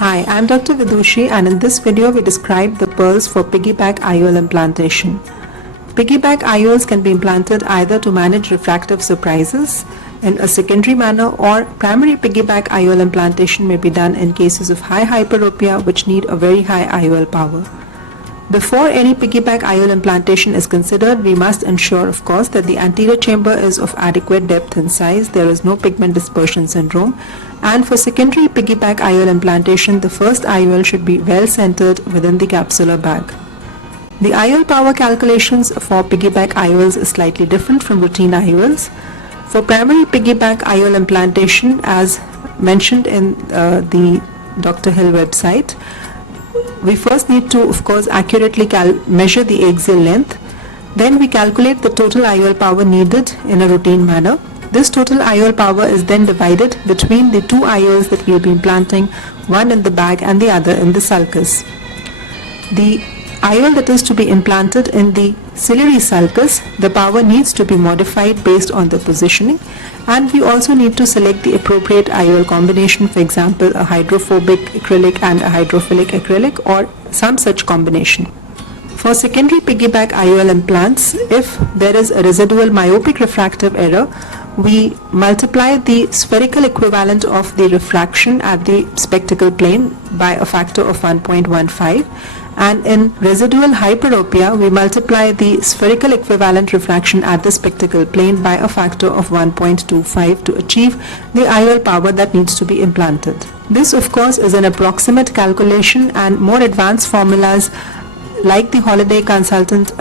Hi, I'm Dr. Vidushi, and in this video we describe the pearls for piggyback IOL implantation. Piggyback IOLs can be implanted either to manage refractive surprises in a secondary manner, or primary piggyback IOL implantation may be done in cases of high hyperopia which need a very high IOL power. Before any piggyback IOL implantation is considered, we must ensure, of course, that the anterior chamber is of adequate depth and size, there is no pigment dispersion syndrome, and for secondary piggyback IOL implantation, the first IOL should be well centered within the capsular bag. The IOL power calculations for piggyback IOLs is slightly different from routine IOLs. For primary piggyback IOL implantation, as mentioned in the Dr. Hill website, we first need to, of course, accurately measure the axial length. Then we calculate the total IOL power needed in a routine manner. This total IOL power is then divided between the two IOLs that we will be implanting, one in the bag and the other in the sulcus. The IOL that is to be implanted in the ciliary sulcus, the power needs to be modified based on the positioning, and we also need to select the appropriate IOL combination, for example a hydrophobic acrylic and a hydrophilic acrylic, or some such combination. For secondary piggyback IOL implants, if there is a residual myopic refractive error, we multiply the spherical equivalent of the refraction at the spectacle plane by a factor of 1.15, and in residual hyperopia we multiply the spherical equivalent refraction at the spectacle plane by a factor of 1.25 to achieve the IOL power that needs to be implanted. This, of course, is an approximate calculation, and more advanced formulas like the Holiday Consultant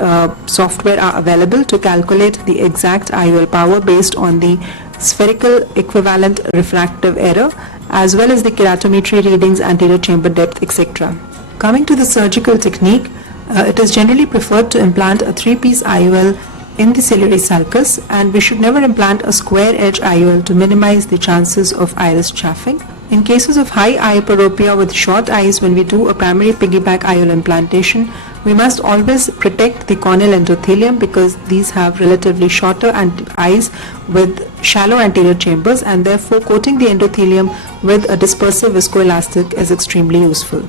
software are available to calculate the exact IOL power based on the spherical equivalent refractive error as well as the keratometry readings, anterior chamber depth, etc. Coming to the surgical technique, it is generally preferred to implant a 3-piece IOL in the ciliary sulcus, and we should never implant a square edge IOL to minimize the chances of iris chaffing. In cases of high hyperopia with short eyes, when we do a primary piggyback IOL implantation, we must always protect the corneal endothelium because these have relatively shorter eyes with shallow anterior chambers, and therefore coating the endothelium with a dispersive viscoelastic is extremely useful.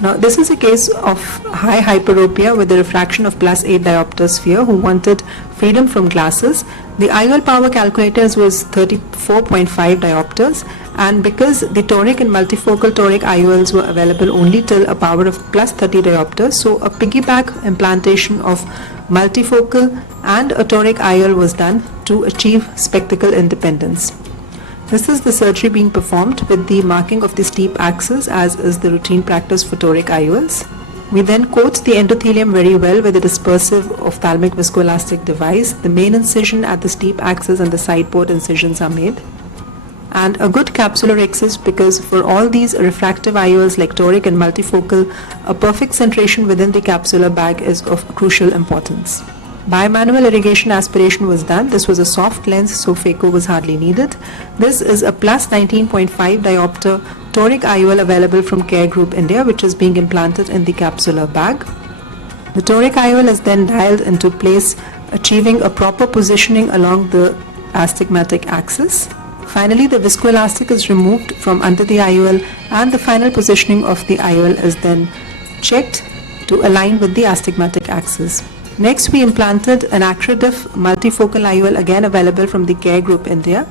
Now, this is a case of high hyperopia with a refraction of +8 diopter sphere who wanted freedom from glasses. The IOL power calculators was 34.5 diopters, and because the toric and multifocal toric IOLs were available only till a power of +30 diopters, so a piggyback implantation of multifocal and a toric IOL was done to achieve spectacle independence. This is the surgery being performed with the marking of the steep axis, as is the routine practice for toric IOLs. We then coat the endothelium very well with a dispersive ophthalmic viscoelastic device. The main incision at the steep axis and the side port incisions are made. And a good capsular excess, because for all these refractive IOLs like toric and multifocal, a perfect centration within the capsular bag is of crucial importance. Bimanual irrigation aspiration was done. This was a soft lens, so phaco was hardly needed. This is a +19.5 diopter toric IOL available from Care Group India, which is being implanted in the capsular bag. The toric IOL is then dialed into place, achieving a proper positioning along the astigmatic axis. Finally, the viscoelastic is removed from under the IOL, and the final positioning of the IOL is then checked to align with the astigmatic axis. Next, we implanted an Acrodiff multifocal IOL, again available from the Care Group India.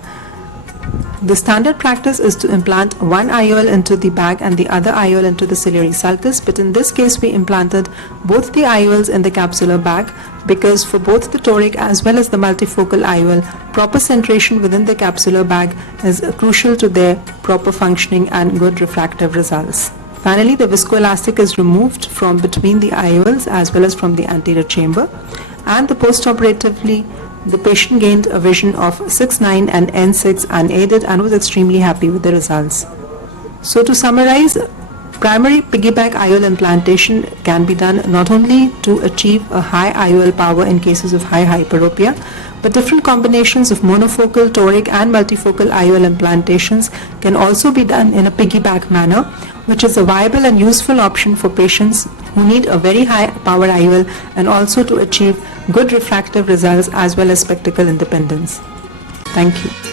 The standard practice is to implant one IOL into the bag and the other IOL into the ciliary sulcus, but in this case we implanted both the IOLs in the capsular bag because for both the toric as well as the multifocal IOL, proper centration within the capsular bag is crucial to their proper functioning and good refractive results. Finally, the viscoelastic is removed from between the IOLs as well as from the anterior chamber, and postoperatively the patient gained a vision of 6/9 and N6 unaided and was extremely happy with the results. So to summarize, primary piggyback IOL implantation can be done not only to achieve a high IOL power in cases of high hyperopia, but different combinations of monofocal, toric and multifocal IOL implantations can also be done in a piggyback manner, which is a viable and useful option for patients who need a very high power IOL and also to achieve good refractive results as well as spectacle independence. Thank you.